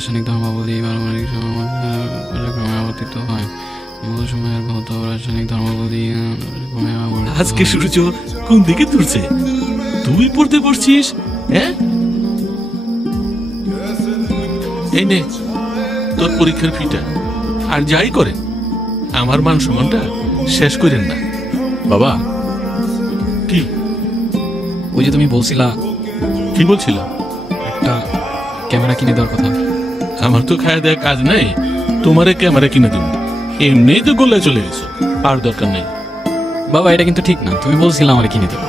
রাসায়নিক ধর্মাবলী পারমাণবিক ক্রমে আবর্তিত হয়। মূল সময়ের ভৌত রাসায়নিক ধর্মাবলী ক্রমে আবর্তিত আজকে সূর্য কোন দিকে তুলছে? তুই পড়তে বসছিস? হ্যাঁ, এই নে তোর পরীক্ষার ফিটা। আর যাই করেন আমার মান সম্মানটা শেষ করেন না। বাবা, কি ওই যে তুমি বলছিলা, কি বলছিলাম? একটা ক্যামেরা কিনে দেওয়ার কথা। আমার তো খায় দেয়া কাজ নাই, তোমারে ক্যামেরা কিনে দিব? এমনিই তো গোল্লায় চলে গেছো, আর দরকার নেই। বাবা, এটা কিন্তু ঠিক না। তুমি বলছিলা আমার কিনে দেবো।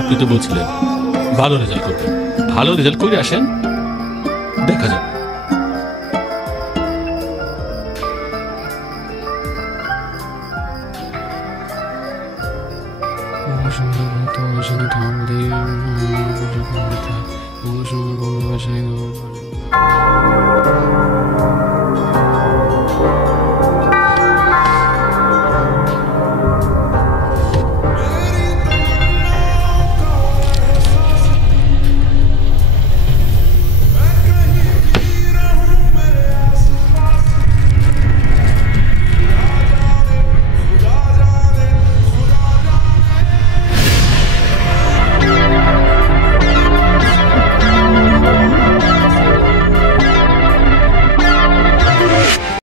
আপনি তো বলছিলেন ভালো রেজাল্ট করবেন, ভালো রেজাল্ট করে আসেন, দেখা যাবে।